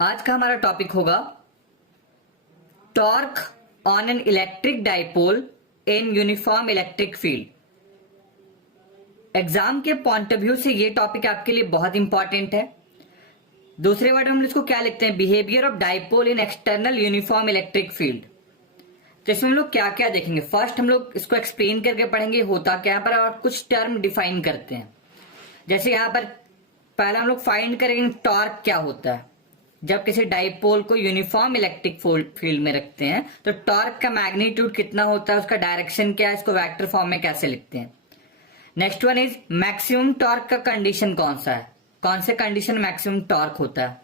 आज का हमारा टॉपिक होगा torque on an electric dipole in uniform electric field. Exam के पॉइंट ऑफ व्यू से ये टॉपिक आपके लिए बहुत इंपॉर्टेंट है। दूसरे वर्ड में हम इसको क्या लिखते हैं, behaviour of dipole in external uniform electric field. तो इसमें हम लोग क्या क्या देखेंगे, फर्स्ट हम लोग इसको एक्सप्लेन करके पढ़ेंगे होता क्या पर, और कुछ टर्म डिफाइन करते हैं। जैसे यहां पर पहला हम लोग फाइंड करेंगे टॉर्क क्या होता है। जब किसी डाइपोल को यूनिफॉर्म इलेक्ट्रिक फील्ड में रखते हैं तो टॉर्क का मैग्नीट्यूड कितना होता है, उसका डायरेक्शन क्या है, इसको वेक्टर फॉर्म में कैसे लिखते हैं। Next one is maximum torque का कंडीशन कौन सा है, कौन से कंडीशन मैक्सिमम टॉर्क होता है।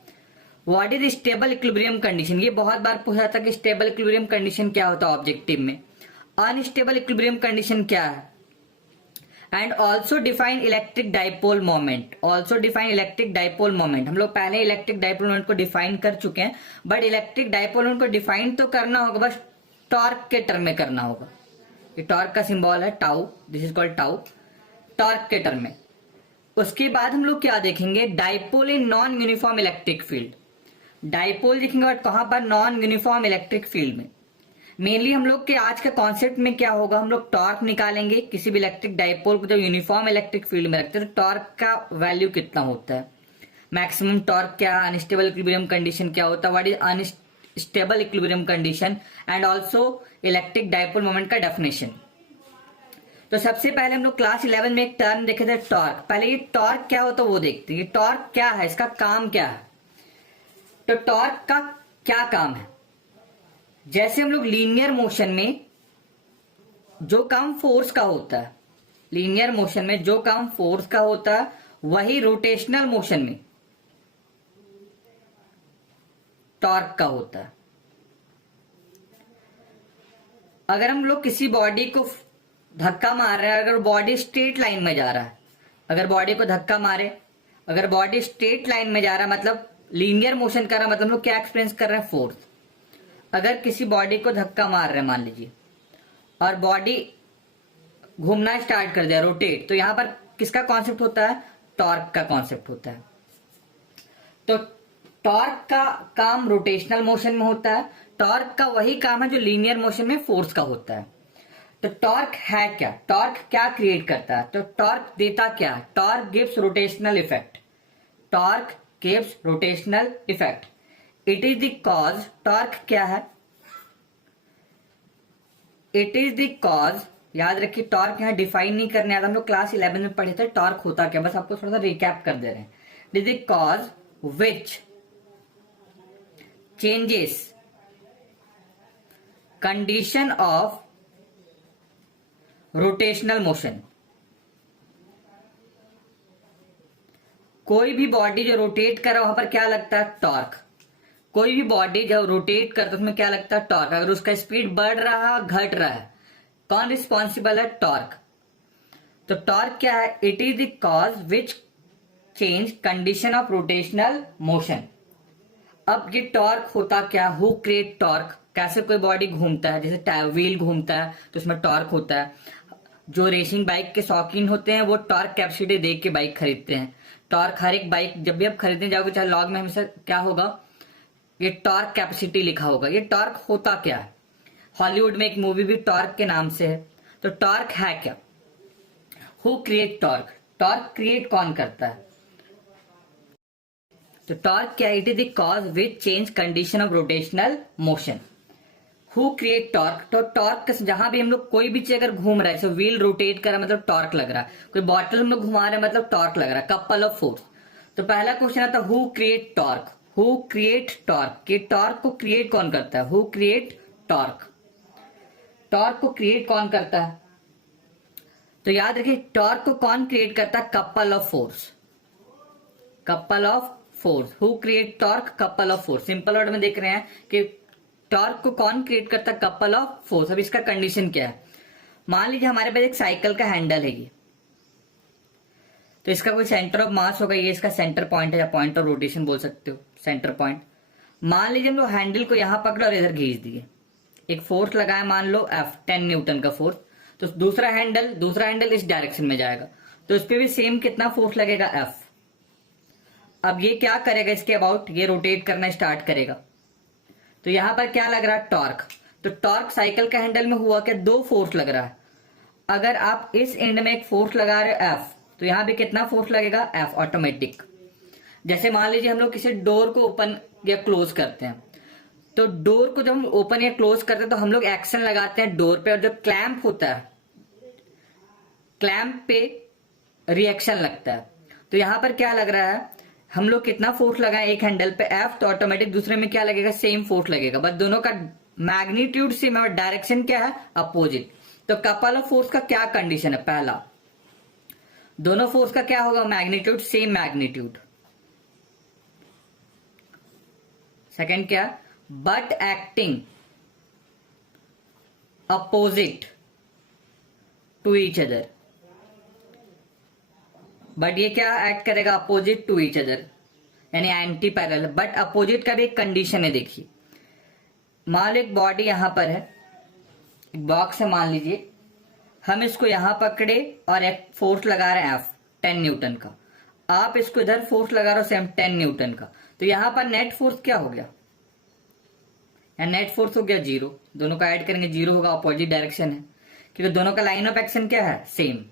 What is stable equilibrium condition, ये बहुत बार पूछा था कि स्टेबल इक्विलिब्रियम कंडीशन क्या होता है ऑब्जेक्टिव में। अनस्टेबल इक्विलिब्रियम कंडीशन क्या है, and also define electric dipole moment. Also define electric dipole moment, हम लोग पहले इलेक्ट्रिक डाइपोल मोमेंट को डिफाइन कर चुके हैं, बट इलेक्ट्रिक डाइपोल मोमेंट को डिफाइन तो करना होगा, बस टॉर्क के टर्म में करना होगा। ये टॉर्क का सिंबल है tau, this is called tau, torque के टर्म में। उसके बाद हम लोग क्या देखेंगे, dipole in non uniform electric field. Dipole देखेंगे बट कहां पर, नॉन यूनिफॉर्म इलेक्ट्रिक फील्ड में। मेनली हम लोग के आज के कॉन्सेप्ट में क्या होगा, हम लोग टॉर्क निकालेंगे किसी भी इलेक्ट्रिक डाइपोल को जब यूनिफॉर्म इलेक्ट्रिक फील्ड में रखते हैं तो टॉर्क का वैल्यू कितना होता है, मैक्सिमम टॉर्क क्या, अनस्टेबल इक्विलिब्रियम कंडीशन क्या होता है, what is unstable equilibrium condition, and also electric dipole moment का डेफिनेशन। तो सबसे पहले हम लोग क्लास 11 में एक टर्म देखे थे टॉर्क। पहले ये टॉर्क क्या होता है वो देखते हैं, टॉर्क क्या है, इसका काम क्या है। तो टॉर्क का क्या काम है, जैसे हम लोग लीनियर मोशन में जो काम फोर्स का होता है, लीनियर मोशन में जो काम फोर्स का होता है वही रोटेशनल मोशन में टॉर्क का होता है। अगर हम लोग किसी बॉडी को धक्का मार रहे हैं, अगर बॉडी स्ट्रेट लाइन में जा रहा है, अगर बॉडी को धक्का मारे, अगर बॉडी स्ट्रेट लाइन में जा रहा है मतलब लीनियर मोशन कर रहा है, मतलब हम लोग क्या एक्सपीरियंस कर रहे हैं, फोर्स। अगर किसी बॉडी को धक्का मार रहे हैं मान लीजिए और बॉडी घूमना स्टार्ट कर दिया, रोटेट, तो यहां पर किसका कॉन्सेप्ट होता है, टॉर्क का कॉन्सेप्ट होता है। तो टॉर्क का काम रोटेशनल मोशन में होता है, टॉर्क का वही काम है जो लीनियर मोशन में फोर्स का होता है। तो टॉर्क है क्या, टॉर्क क्या क्रिएट करता है, तो टॉर्क देता क्या, torque gives rotational effect, torque gives rotational effect. It is the cause, torque क्या है, इट इज द कॉज, याद रखिए टॉर्क यहां डिफाइन नहीं करने आया, हम लोग क्लास 11 में पढ़े थे टॉर्क होता क्या, बस आपको थोड़ा सा रिकैप कर दे रहे हैं। It is the cause which changes condition of rotational motion. कोई भी बॉडी जो रोटेट कर रहा है वहां पर क्या लगता है, टॉर्क। कोई भी बॉडी जब रोटेट करता है उसमें क्या लगता है, टॉर्क। अगर उसका स्पीड बढ़ रहा है घट रहा है, कौन रिस्पॉन्सिबल है, टॉर्क। तो टॉर्क क्या है, it is the cause which change condition of rotational motion. अब ये टॉर्क होता क्या, हु क्रिएट टॉर्क, कैसे कोई बॉडी घूमता है, जैसे व्हील घूमता है तो उसमें टॉर्क होता है। जो रेसिंग बाइक के शौकीन होते हैं वो टॉर्क कैपेसिटी देख के बाइक खरीदते हैं। टॉर्क हर एक बाइक जब भी आप खरीदने जाओगे चाहे लॉग में हमेशा क्या होगा, ये टॉर्क कैपेसिटी लिखा होगा। ये टॉर्क होता क्या है, हॉलीवुड में एक मूवी भी टॉर्क के नाम से है। तो टॉर्क है क्या, who create torque, torque create कौन करता है। तो टॉर्क क्या, it is the cause which change condition of rotational motion. Who create torque, तो टॉर्क जहां भी हम लोग कोई भी चीज अगर घूम रहा है, जैसे व्हील रोटेट कर रहा है मतलब टॉर्क लग रहा है, कोई बॉटल हम लोग घुमा रहे हैं मतलब टॉर्क लग रहा है, कपल ऑफ फोर्स। तो पहला क्वेश्चन आता है who create torque, who create torque, कि टॉर्क को क्रिएट कौन करता है, हु क्रिएट टॉर्क, टॉर्क को क्रिएट कौन करता है। तो याद रखिए टॉर्क को कौन क्रिएट करता है, couple of force, couple of force. Who create torque, couple of force. Simple word में देख रहे हैं कि टॉर्क को कौन क्रिएट करता है, कपल ऑफ फोर्स। अब इसका कंडीशन क्या है, मान लीजिए हमारे पास एक साइकिल का हैंडल है ये, तो इसका कोई सेंटर ऑफ मास होगा, ये इसका सेंटर पॉइंट है या पॉइंट ऑफ रोटेशन बोल सकते हो, सेंटर पॉइंट। मान लीजिए हम लोग हैंडल को यहां पकड़े और इधर खींच दिए, एक फोर्स लगाया मान लो F 10 न्यूटन का फोर्स, तो दूसरा हैंडल इस डायरेक्शन में जाएगा, तो उस पर भी सेम कितना फोर्स लगेगा, F। अब ये क्या करेगा, इसके अबाउट ये रोटेट करना स्टार्ट करेगा। तो यहां पर क्या लग रहा है, टॉर्क। तो टॉर्क साइकिल का हैंडल में हुआ क्या, दो फोर्स लग रहा है। अगर आप इस एंड में एक फोर्स लगा रहे हो एफ, तो यहां पे कितना फोर्स लगेगा, एफ ऑटोमेटिक। जैसे मान लीजिए हम लोग किसी डोर को ओपन या क्लोज करते हैं, तो डोर को जब हम ओपन या क्लोज करते हैं तो हम लोग एक्शन लगाते हैं डोर पे, और जो क्लैंप होता है, क्लैंप पे रिएक्शन लगता है। तो यहां पर क्या लग रहा है, हम लोग कितना फोर्स लगाए एक हैंडल पे एफ, तो ऑटोमेटिक दूसरे में क्या लगेगा, सेम फोर्स लगेगा, बस दोनों का मैग्नीट्यूड सेम है और डायरेक्शन क्या है, अपोजिट। तो कपल ऑफ फोर्स का क्या कंडीशन है, पहला दोनों फोर्स का क्या होगा, मैग्नीट्यूड सेम मैग्नीट्यूड। सेकंड क्या, but acting opposite to each other. But ये क्या एक्ट करेगा, अपोजिट टू ईच अदर, यानी एंटी पैरेलल। बट अपोजिट का भी एक कंडीशन है, देखिए मान लो एक बॉडी यहां पर है, एक बॉक्स है मान लीजिए, हम इसको यहां पकड़े और एक फोर्स लगा रहे हैं एफ 10 न्यूटन का, आप इसको इधर फोर्स लगा रहे हो सेम 10 न्यूटन का, तो यहां पर नेट फोर्स क्या हो गया, या नेट फोर्स हो गया जीरो। दोनों का ऐड करेंगे जीरो होगा, अपोजिट डायरेक्शन है, क्योंकि दोनों का लाइन ऑफ एक्शन क्या है, सेम।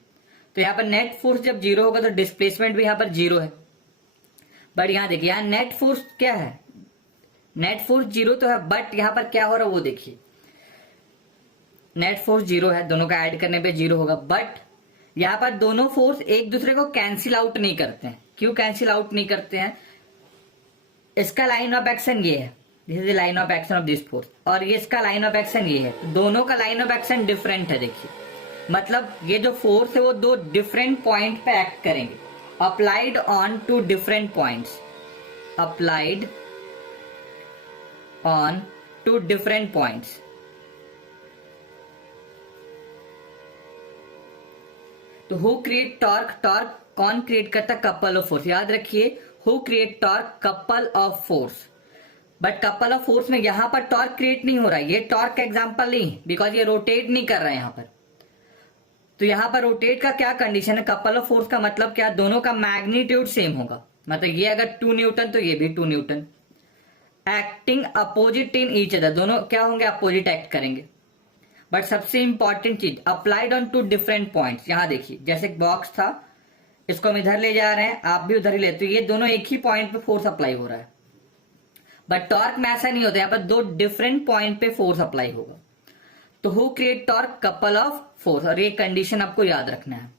तो यहां पर नेट फोर्स जब जीरो होगा तो डिस्प्लेसमेंट भी यहां पर जीरो है। बट यहां देखिए, यहां नेट फोर्स क्या है, नेट फोर्स जीरो तो है, बट यहां पर क्या हो रहा है वो देखिए, नेट फोर्स जीरो है, दोनों का ऐड करने पे जीरो होगा, बट यहां पर दोनों फोर्स एक दूसरे को कैंसिल आउट नहीं करते हैं। क्यों कैंसिल आउट नहीं करते हैं, इसका लाइन ऑफ एक्शन ये है, this is the line of action of this force, और ये इसका लाइन ऑफ एक्शन ये है, दोनों का लाइन ऑफ एक्शन डिफरेंट है। देखिए मतलब ये जो फोर्स है वो दो डिफरेंट पॉइंट पे एक्ट करेंगे, applied on two different points, applied on two different points. तो हु क्रिएट टॉर्क, टॉर्क कौन क्रिएट करता है, कपल ऑफ फोर्स। याद रखिए, who create torque, couple of force. But couple of force में यहां पर टॉर्क क्रिएट नहीं हो रहा है, ये टॉर्क का एग्जांपल नहीं, बिकॉज ये रोटेट नहीं कर रहा है यहां पर। तो यहां पर रोटेट का क्या कंडीशन है, कपल ऑफ फोर्स का मतलब क्या, दोनों का मैग्नीट्यूड सेम होगा, मतलब ये अगर 2 न्यूटन तो ये भी 2 newton, acting opposite in each other, दोनों क्या होंगे, अपोजिट एक्ट करेंगे। बट सबसे इंपॉर्टेंट चीज, applied on two different points. यहां देखिए जैसे एक बॉक्स था, इसको हम इधर ले जा रहे हैं, आप भी उधर ही ले, तो ये दोनों एक ही पॉइंट पे फोर्स अप्लाई हो रहा है। बट टॉर्क में ऐसा नहीं होता, यहां पर दो डिफरेंट पॉइंट पे फोर्स अप्लाई होगा। तो who create torque, couple of force, और ये कंडीशन आपको याद रखना है।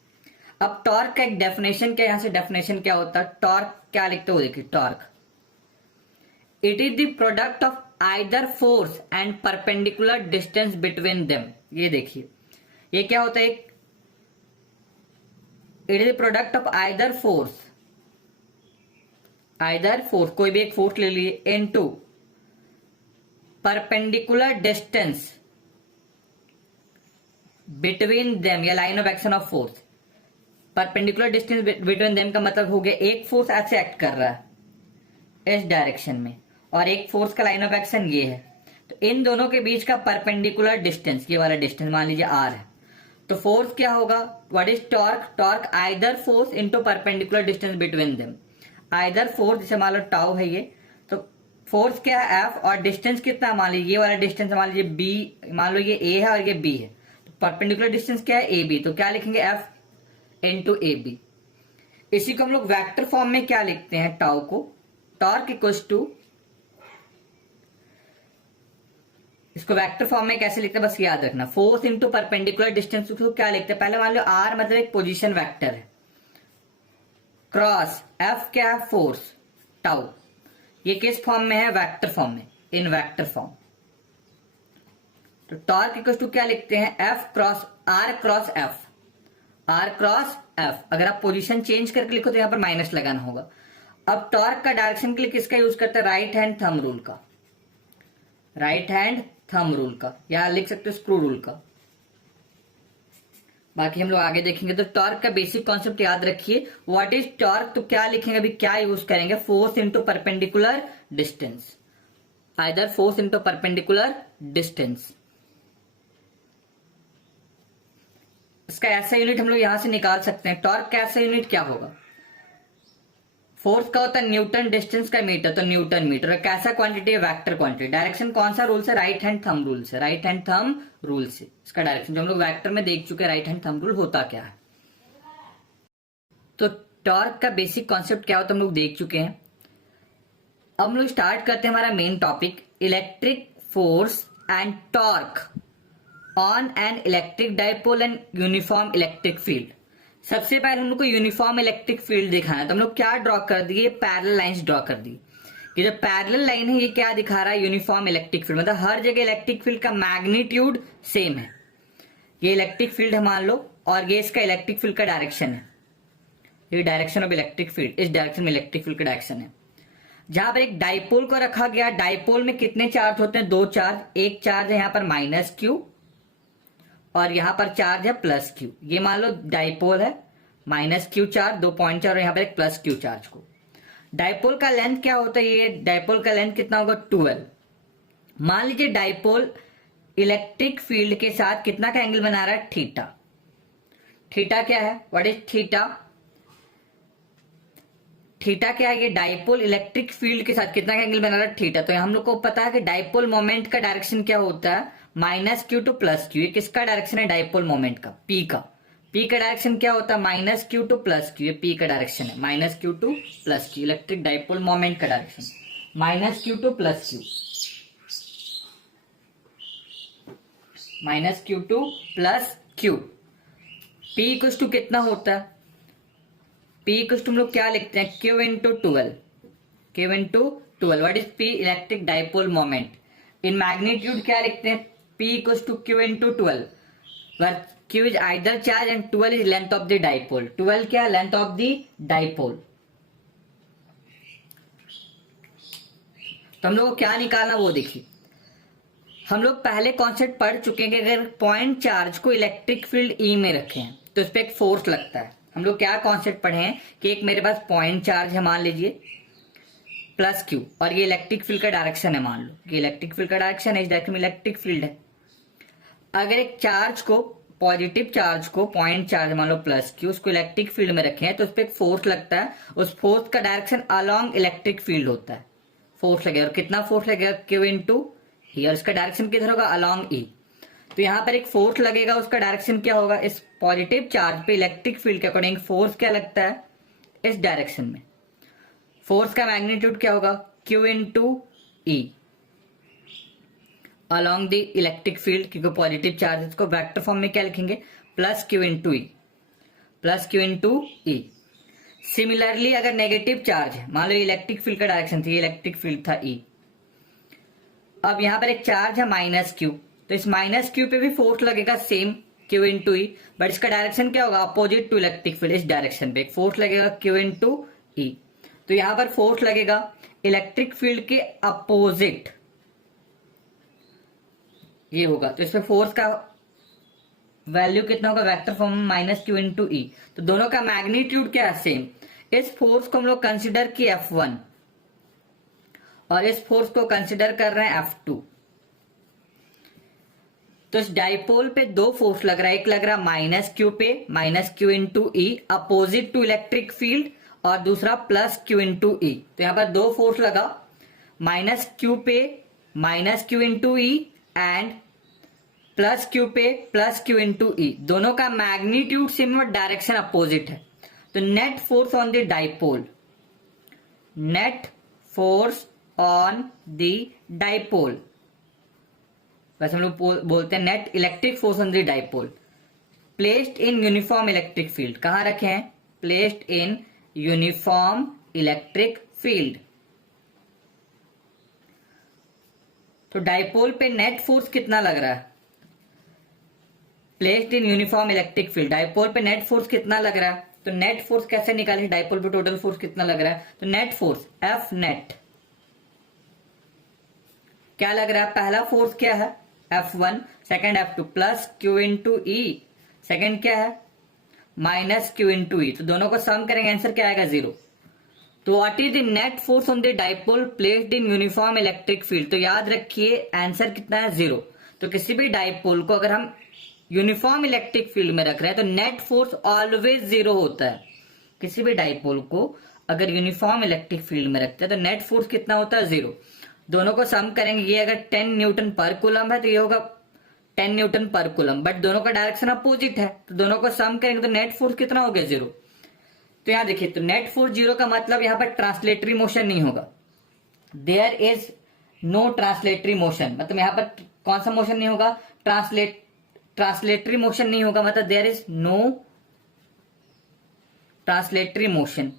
अब टॉर्क का एक डेफिनेशन क्या, यहां से डेफिनेशन क्या होता है, टॉर्क क्या लिखते हो, देखिए torque, it is the product of either force and perpendicular distance between them. ये देखिए ये क्या होता है, it is the product of either force, either force कोई भी एक फोर्स ले लिए, into perpendicular distance between them, या line of action of force. Perpendicular distance between them का मतलब हो गया एक फोर्स ऐसे एक्ट कर रहा है इस डायरेक्शन में, और एक फोर्स का लाइन ऑफ एक्शन ये है, तो इन दोनों के बीच का परपेंडिकुलर डिस्टेंस, ये वाला डिस्टेंस मान लीजिए आर है, तो फोर्स क्या होगा, what is torque, torque either force into perpendicular distance between them. Either force, जैसे मान लो टाउ है ये, तो फोर्स क्या है एफ, और डिस्टेंस कितना, मान लीजिए ये वाला डिस्टेंस मान लीजिए बी, मान लो ये ए है और ये बी है, तो परपेंडिकुलर डिस्टेंस क्या है, ए बी, तो क्या लिखेंगे एफ इनटू ए बी। इसी को हम लोग वेक्टर फॉर्म में क्या लिखते हैं, टाउ को, टॉर्क इक्वल्स टू, इसको वेक्टर फॉर्म में कैसे लिखते हैं बस याद रखना, फोर्स इंटू परपेंडिकुलर डिस्टेंस को क्या लिखते हैं, पहले मान लो आर मतलब एक पोजीशन वेक्टर है, क्रॉस एफ क्या है, फोर्स टाउ, ये किस फॉर्म में है, वेक्टर फॉर्म में, इन वेक्टर फॉर्म। तो टॉर्क इक्वल टू क्या लिखते हैं, F cross R cross F, R cross F. अगर आप पोजीशन चेंज करके लिखो तो यहां पर माइनस लगाना होगा। अब टॉर्क का डायरेक्शन के लिए किसका यूज करते हैं, राइट हैंड थंब रूल का, राइट हैंड थंब रूल का, या लिख सकते हो स्क्रू रूल का। बाकी हम लोग आगे देखेंगे। तो टॉर्क का बेसिक कॉन्सेप्ट याद रखिए, व्हाट इज टॉर्क, तो क्या लिखेंगे अभी, क्या यूज करेंगे, force into perpendicular distance, either force into perpendicular distance. इसका ऐसा यूनिट हम लोग यहां से निकाल सकते हैं, टॉर्क का ऐसा यूनिट क्या होगा, फोर्स का होता है न्यूटन, डिस्टेंस का मीटर तो न्यूटन मीटर। और कैसा क्वांटिटी है? Vector quantity. डायरेक्शन कौन सा रूल से? राइट हैंड थंब रूल से। राइट हैंड थंब रूल से इसका डायरेक्शन जो हम लोग वेक्टर में देख चुके हैं, राइट हैंड थंब रूल होता क्या है। तो टॉर्क का बेसिक कॉन्सेप्ट क्या होता है हम लोग देख चुके हैं। अब हम लोग स्टार्ट करते हैं हमारा main topic, electric force and torque on an electric dipole and uniform electric field. सबसे पहले हम लोग को यूनिफॉर्म इलेक्ट्रिक फील्ड दिखाना है, तो हम लोग क्या ड्रॉ कर दिए? पैरेलल लाइंस ड्रॉ कर दी। ये जो पैरेलल लाइन है ये क्या दिखा रहा है? यूनिफॉर्म इलेक्ट्रिक फील्ड, मतलब हर जगह इलेक्ट्रिक फील्ड का मैग्नीट्यूड सेम है। ये इलेक्ट्रिक फील्ड है मान लो, और ये इसका इलेक्ट्रिक फील्ड का डायरेक्शन है। ये डायरेक्शन ऑफ इलेक्ट्रिक फील्ड, इस डायरेक्शन में इलेक्ट्रिक फील्ड का डायरेक्शन है। जहां पर एक डाइपोल को रखा गया, डाइपोल में कितने चार्ज होते हैं? दो चार्ज। एक चार्ज है यहाँ पर माइनस क्यू और यहां पर चार्ज है प्लस क्यू। ये मान लो डाइपोल है, minus Q charge, 2 point charge और यहाँ पर एक प्लस क्यू चार्ज को। डाइपोल का लेंथ क्या होता है? ये डाइपोल का लेंथ कितना होगा? 12। मान लीजिए डाइपोल इलेक्ट्रिक फील्ड के साथ कितना का एंगल बना रहा है? थीटा। थीटा क्या है? What is theta? थीटा क्या है? ये डाइपोल इलेक्ट्रिक फील्ड के साथ कितना का एंगल बना रहा है? थीटा। तो हम लोग को पता है कि डाइपोल मोमेंट का डायरेक्शन क्या होता है? Minus Q to plus Q. ये किसका डायरेक्शन है? डाइपोल मोमेंट का, पी का। पी का डायरेक्शन क्या होता है? Minus Q to plus Q. ये पी का डायरेक्शन है, minus Q to plus Q, electric dipole moment का direction minus Q to plus Q, minus Q to plus Q. P equals to कितना होता है? पी इक्वल्स टू हम लोग क्या लिखते हैं? Q into 12। Q into 12। What is P? Electric dipole moment. In magnitude क्या लिखते हैं? P equals to Q into 12, where Q is either charge and 12 is length of the dipole. 12 क्या? Length of the dipole. तो हम लोग को क्या निकालना वो देखिए। हम लोग पहले कॉन्सेप्ट पढ़ चुके हैं कि अगर पॉइंट चार्ज को इलेक्ट्रिक फील्ड E में रखें हैं तो इस पर एक फोर्स लगता है। हम लोग क्या कॉन्सेप्ट पढ़े हैं कि एक मेरे पास पॉइंट चार्ज है मान लीजिए प्लस क्यू, और ये इलेक्ट्रिक फील्ड का डायरेक्शन है। मान लो ये इलेक्ट्रिक फील्ड का डायरेक्शन है, इस डायरेक्शन में इलेक्ट्रिक फील्ड है। अगर एक चार्ज को, पॉजिटिव चार्ज को, पॉइंट चार्ज मान लो प्लस क्यू, उसको इलेक्ट्रिक फील्ड में रखे हैं तो उस पर एक फोर्स लगता है। उस फोर्स का डायरेक्शन अलोंग इलेक्ट्रिक फील्ड होता है। फोर्स लगेगा, और कितना फोर्स लगेगा? क्यू इंटू ई, और इसका डायरेक्शन किधर होगा? अलोंग ई। तो यहाँ पर एक फोर्स लगेगा, उसका डायरेक्शन क्या होगा? इस पॉजिटिव चार्ज पे इलेक्ट्रिक फील्ड के अकॉर्डिंग फोर्स क्या लगता है? इस डायरेक्शन में। फोर्स का मैग्नीट्यूड क्या होगा? Q into E along the electric field, क्योंकि पॉजिटिव चार्ज को वेक्टर फॉर्म में क्या लिखेंगे? प्लस क्यू इंटू ई, प्लस क्यू इंटू ई। सिमिलरली अगर नेगेटिव चार्ज है, मान लो इलेक्ट्रिक फील्ड का डायरेक्शन थी, इलेक्ट्रिक फील्ड था ई। अब यहां पर एक चार्ज है माइनस क्यू, तो इस माइनस क्यू पे भी फोर्स लगेगा same, Q into E, but इसका डायरेक्शन क्या होगा? Opposite to electric field. इस डायरेक्शन पे एक फोर्स लगेगा क्यू इंटू ई। तो यहां पर फोर्स लगेगा इलेक्ट्रिक फील्ड के अपोजिट, ये होगा। तो इसमें फोर्स का वैल्यू कितना होगा? वेक्टर फॉर्म में माइनस क्यू इंटू ई। तो दोनों का मैग्नीट्यूड क्या है? सेम। इस फोर्स को हम लोग कंसिडर किए F1 और इस फोर्स को कंसिडर कर रहे हैं F2। तो इस डाइपोल पे दो फोर्स लग रहा है, एक लग रहा है माइनस क्यू पे, minus Q into E opposite to electric field, और दूसरा प्लस क्यू इंटू ई। तो यहां पर दो फोर्स लगा, माइनस क्यू पे minus Q into E and plus Q पे प्लस क्यू इंटू ई। दोनों का मैग्नीट्यूड सेम और डायरेक्शन अपोजिट है। तो net force on the dipole, net force on the dipole, वैसे हम लोग बोलते हैं net electric force on the dipole, placed in uniform electric field. कहां रखे हैं? Placed in uniform electric field. तो डाइपोल पे नेट फोर्स कितना लग रहा है? Placed in uniform electric field, dipole पे नेट फोर्स कितना लग रहा है? तो नेट फोर्स कैसे निकालें? डाइपोल पे टोटल फोर्स कितना लग रहा है? तो नेट फोर्स एफ नेट क्या लग रहा है? पहला फोर्स क्या है? F1, second F2 plus Q into E, second क्या है? Minus Q into E. तो दोनों को सम करेंगे, आंसर क्या आएगा? 0। तो what is the net force on the dipole placed in uniform electric field? तो याद रखिए आंसर कितना है? 0। तो किसी भी डाइपोल को अगर हम यूनिफॉर्म इलेक्ट्रिक फील्ड में रख रहे हैं तो नेट फोर्स ऑलवेज 0 होता है। किसी भी डाइपोल को अगर यूनिफॉर्म इलेक्ट्रिक फील्ड में रखते हैं तो नेट फोर्स कितना होता है 0। दोनों को सम करेंगे, ये अगर 10 न्यूटन पर कूलम है तो ये होगा 10 न्यूटन पर कूलम, बट दोनों का डायरेक्शन अपोजिट है तो दोनों को सम करेंगे तो नेट फोर्स कितना हो गया 0। तो यहां देखिए, तो नेट फोर्स 0 का मतलब यहां पर ट्रांसलेटरी मोशन नहीं होगा, there is no translatory motion, मतलब यहां पर कौन सा मोशन नहीं होगा, ट्रांसलेटरी मोशन नहीं होगा, मतलब there is no translatory motion,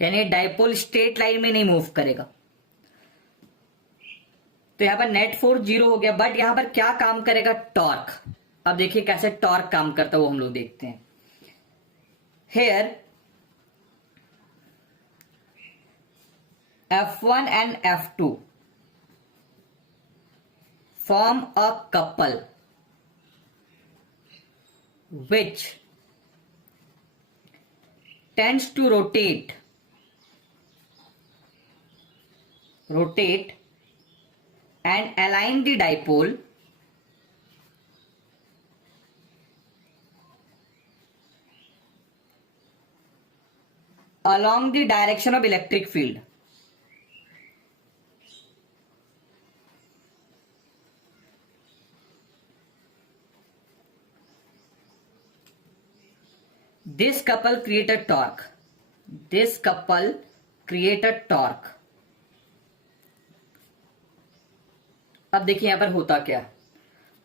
यानी डाइपोल स्ट्रेट लाइन में नहीं मूव करेगा। तो यहां पर नेट फोर्स 0 हो गया, बट यहां पर क्या काम करेगा, टॉर्क। अब देखिए कैसे टॉर्क काम करता है वो हम लोग देखते हैं। Here F1 and F2 form a couple which tends to rotate and align the dipole along the direction of electric field. This couple create a torque. This couple create a torque. अब देखिए यहां पर होता क्या,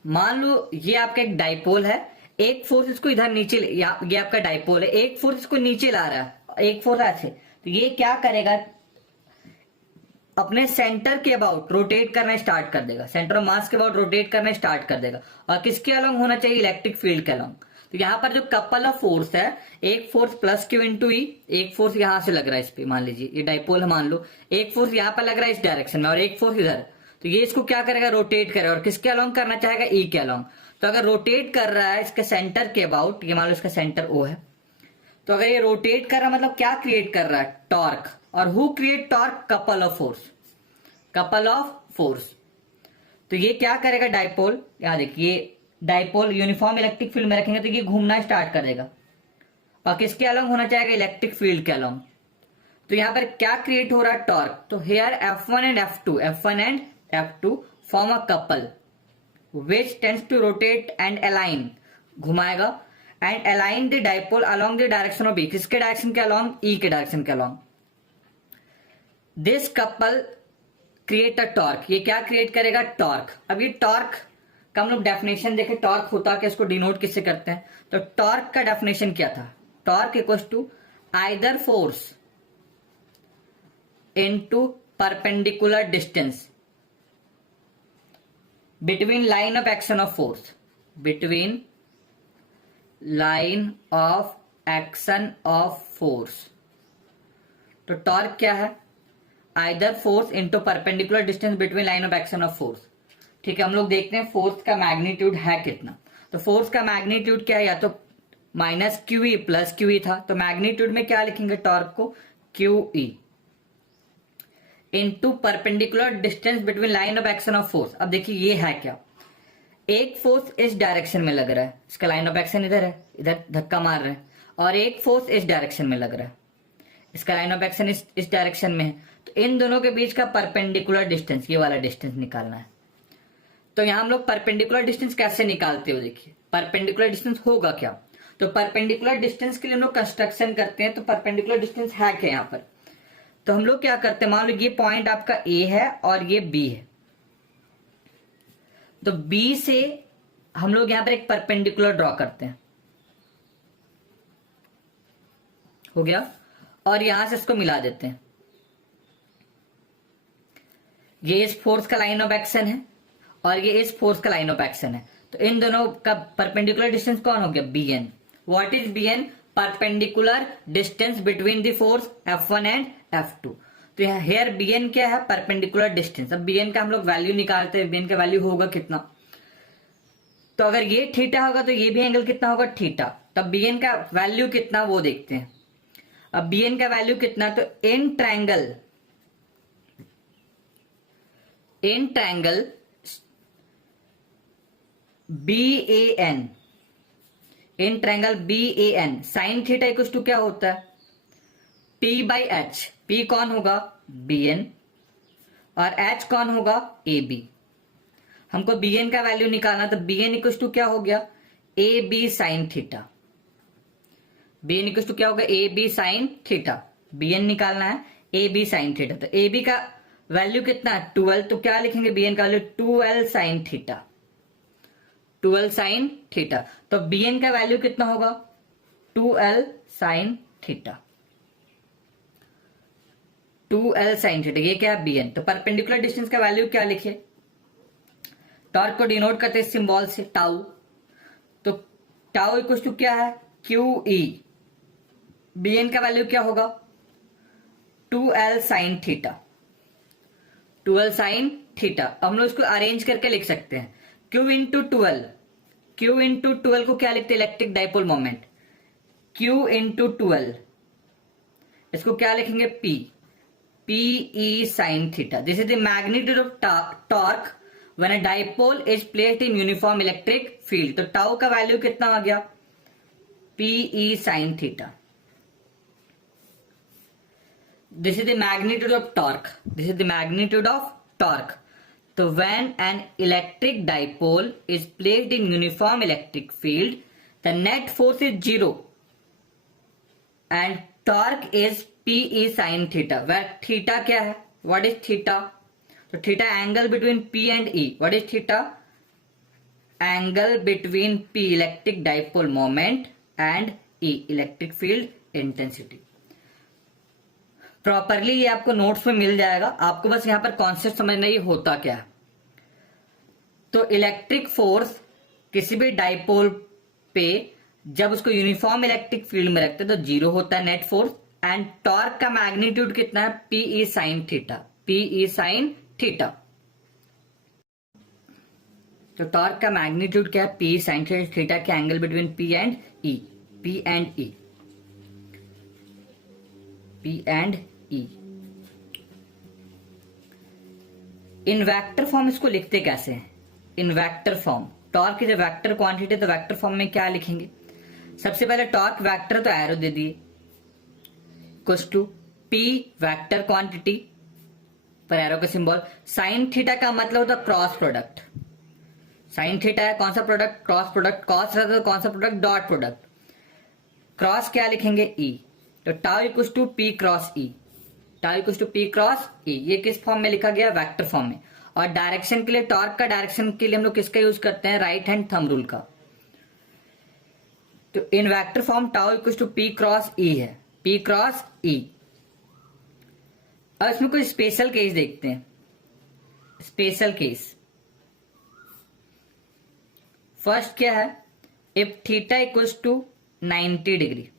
मान लो ये आपका एक डाइपोल है, एक फोर्स इसको इधर नीचे, ये आपका डाइपोल है, एक फोर्स इसको नीचे ला रहा है, एक फोर्स ऐसे, तो ये क्या करेगा, अपने सेंटर के अबाउट रोटेट करना स्टार्ट कर देगा, सेंटर ऑफ मास के अबाउट रोटेट करना स्टार्ट कर देगा, और किसके अलोंग होना चाहिए, इलेक्ट्रिक फील्ड के अलोंग। तो यहां पर जो कपल ऑफ फोर्स है, एक फोर्स प्लस क्यू इंटू ई, एक फोर्स यहां से लग रहा है इस पे, मान लीजिए ये डाइपोल है, मान लो एक फोर्स यहां पर लग रहा है इस डायरेक्शन में और एक फोर्स इधर, तो ये इसको क्या करेगा, रोटेट करेगा, और किसके अलोंग करना चाहेगा, ई के अलोंग। तो अगर रोटेट कर रहा है इसके सेंटर के अबाउट, ये मान लो इसका सेंटर ओ है, तो अगर ये रोटेट कर रहा है मतलब क्या क्रिएट कर रहा है, टॉर्क। और who create torque, couple of force, couple of force. तो ये क्या करेगा, डाइपोल, यहां देखिए डाइपोल यूनिफॉर्म इलेक्ट्रिक फील्ड में रखेंगे तो ये घूमना स्टार्ट करेगा, और किसके अलोंग होना चाहेगा, इलेक्ट्रिक फील्ड के अलोंग। तो यहां पर क्या क्रिएट हो रहा है, टॉर्क। तो here F1 and F2 form a couple which tends to rotate and align, घुमाएगा, and align the dipole along the direction of B, किसके डायरेक्शन के अलोंग, E के डायरेक्शन के along. This couple create a torque, ये क्या create करेगा, torque. अब ये टॉर्क का हम लोग डेफिनेशन देखें, टॉर्क होता क्या, इसको डिनोट किससे करते हैं, तो टॉर्क का डेफिनेशन क्या था, torque equals to either force into perpendicular distance between line of action of force, between line of action of force। तो टॉर्क क्या है, either force into perpendicular distance between line of action of force. ठीक है, हम लोग देखते हैं force का मैग्नीट्यूड है कितना। तो फोर्स का मैग्नीट्यूड क्या है, या तो minus Q E plus Q E था, तो मैग्नीट्यूड में क्या लिखेंगे, टॉर्क को Q E into perpendicular distance between line of action of force. अब देखिए ये है क्या, एक फोर्स इस डायरेक्शन में लग रहा है, इसका लाइन ऑफ एक्शन इधर है, इधर धक्का मार रहा है, और एक फोर्स इस डायरेक्शन में लग रहा है, इसका लाइन ऑफ एक्शन इस डायरेक्शन में है। तो इन दोनों के बीच का परपेंडिकुलर डिस्टेंस, ये वाला डिस्टेंस निकालना है। तो यहां हम लोग परपेंडिकुलर डिस्टेंस कैसे निकालते हो, देखिए परपेंडिकुलर डिस्टेंस होगा क्या, तो परपेंडिकुलर डिस्टेंस के लिए हम लोग कंस्ट्रक्शन करते हैं। तो परपेंडिकुलर डिस्टेंस है क्या यहाँ पर, तो हम लोग क्या करते हैं, मान लो ये पॉइंट आपका ए है और ये बी है, तो बी से हम लोग यहां पर एक परपेंडिकुलर ड्रॉ करते हैं, हो गया, और यहां से इसको मिला देते हैं। ये इस फोर्स का लाइन ऑफ एक्शन है और ये इस फोर्स का लाइन ऑफ एक्शन है, तो इन दोनों का परपेंडिकुलर डिस्टेंस कौन हो गया, B N. What is B N, perpendicular distance between the force F1 and F2। तो यहाँ हेयर bn क्या है, परपेंडिकुलर डिस्टेंस। अब bn का हम लोग वैल्यू निकालते हैं, bn का वैल्यू होगा कितना, तो अगर ये थीटा होगा तो ये भी एंगल कितना होगा, थीटा। तब bn का वैल्यू कितना वो देखते हैं। अब bn का वैल्यू कितना, तो in triangle BAN, in triangle BAN sine theta equal to क्या होता है, T बाई एच, P कौन होगा Bn और H कौन होगा AB। हमको Bn का वैल्यू निकालना, तो Bn इक्वल टू क्या हो गया AB sine theta. Bn equal to क्या होगा AB साइन थीटा। Bn निकालना है AB साइन थीटा, तो AB का वैल्यू कितना है 12, तो क्या लिखेंगे Bn का value 12 sine theta, 12 sine theta. तो Bn का वैल्यू कितना होगा 12 sine theta, 2L sign theta. ये क्या है Bn। तो परपेंडिकुलर डिस्टेंस का वैल्यू क्या लिखे, टॉर्क को डिनोट करते हैं सिंबल से टाउ, तो टाउ इक्वल टू क्या है QE। Bn का वैल्यू क्या होगा 2L sign theta, 12 sine theta. अब हम लोग इसको अरेंज करके लिख सकते हैं Q इंटू 12, Q इंटू 12 को क्या लिखते हैं electric dipole moment, Q into 12, इसको क्या लिखेंगे P, PE sine theta. This is the magnitude of torque when a dipole is placed in uniform electric field. तो टाउ का वैल्यू कितना आ गया PE sine theta. This is the magnitude of torque. This is the magnitude of torque. So when an electric dipole is placed in uniform electric field, the net force is 0 and torque is PE sin theta. Where theta क्या है? What is theta? So theta angle between P and E. What is theta? Angle between P electric dipole moment and E electric field intensity. Properly ये आपको notes में मिल जाएगा, आपको बस यहां पर कॉन्सेप्ट समझना ही होता क्या है। तो इलेक्ट्रिक फोर्स किसी भी डाइपोल पे जब उसको यूनिफॉर्म इलेक्ट्रिक फील्ड में रखते हैं तो 0 होता है नेट फोर्स, एंड टॉर्क का मैग्नीट्यूड कितना है PE sine theta, PE sign theta. तो टॉर्क का मैग्नीट्यूड क्या है PE साइन थीटा के angle between P and E, P and E, P and E। In vector form इसको लिखते कैसे हैं, इन vector form. Torque is a vector quantity, तो वेक्टर फॉर्म में क्या लिखेंगे, सबसे पहले टॉर्क वेक्टर, तो एरो दे दिए equals to P vector quantity पर एरो का सिंबल। साइन थीटा का मतलब होता है क्रॉस प्रोडक्ट, साइन थीटा है कौन सा प्रोडक्ट क्रॉस प्रोडक्ट, कॉस रहता है कौन सा प्रोडक्ट डॉट प्रोडक्ट, क्रॉस क्या लिखेंगे E, तो tau equals to P cross E, tau equals to P cross E। ये किस फॉर्म में लिखा गया वेक्टर फॉर्म में। और डायरेक्शन के लिए, टॉर्क का डायरेक्शन के लिए हम लोग किसका यूज करते हैं राइट हैंड थंब रूल का। तो in vector form tau equals to P cross E है, P क्रॉस E। अब इसमें कुछ स्पेशल केस देखते हैं, स्पेशल केस। फर्स्ट क्या है, if theta equals to 90 degree,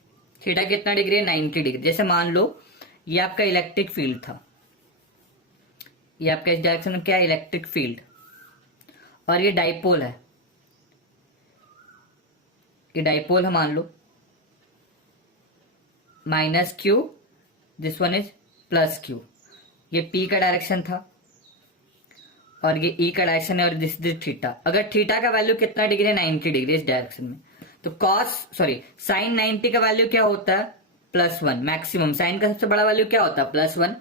theta कितना डिग्री है 90 डिग्री। जैसे मान लो ये आपका इलेक्ट्रिक फील्ड था, ये आपका इस डायरेक्शन में क्या है इलेक्ट्रिक फील्ड, और ये डाइपोल है, ये डाइपोल है मान लो minus Q, this one is plus Q। ये P का डायरेक्शन था और ये E का डायरेक्शन है, और दिस इज थीटा। अगर थीटा का वैल्यू कितना डिग्री है 90 डिग्री इस डायरेक्शन में, तो साइन 90 का वैल्यू क्या होता है +1 मैक्सिमम। साइन का सबसे बड़ा वैल्यू क्या होता है +1।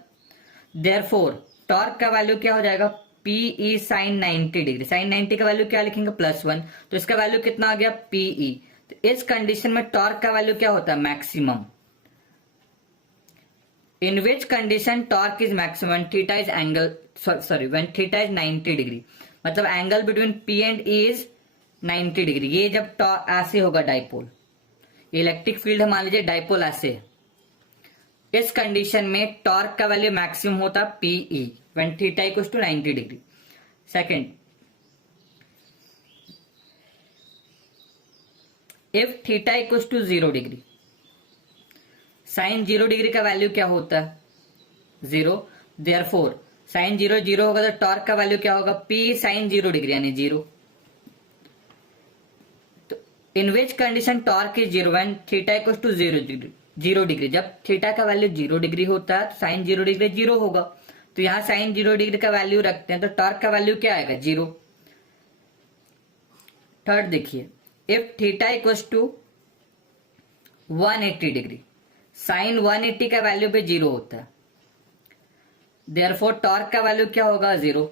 देयरफॉर टॉर्क का वैल्यू क्या हो जाएगा PE साइन 90 डिग्री, साइन 90 का वैल्यू क्या लिखेंगे +1, तो इसका वैल्यू कितना आ गया PE। तो इस कंडीशन में टॉर्क का वैल्यू क्या होता है maximum. In which condition torque is maximum, theta is angle when theta is 90 degree, मतलब angle between P and E is 90 degree. ये जब ऐसे होगा डाइपोल, इलेक्ट्रिक फील्ड है मान लीजिए डाइपोल ऐसे, इस कंडीशन में टॉर्क का वैल्यू मैक्सिमम होता है PE when theta equals to 90 degree. Second, if theta equals to 0 degree, sine 0 degree का वैल्यू क्या होता है 0। देयरफॉर साइन 0 होगा तो टॉर्क का वैल्यू क्या होगा P साइन 0 डिग्री यानी 0। In which condition torque is 0 when theta equals to 0 degree. जब थीटा का वैल्यू 0 डिग्री होता है तो साइन 0 डिग्री 0 होगा, तो यहां साइन 0 डिग्री का वैल्यू रखते हैं तो टॉर्क का वैल्यू क्या आएगा 0। थर्ड देखिए, if theta equals to 180 degree, sine 180 का वैल्यू पे 0 होता है, देयरफॉर टॉर्क का वैल्यू क्या होगा 0।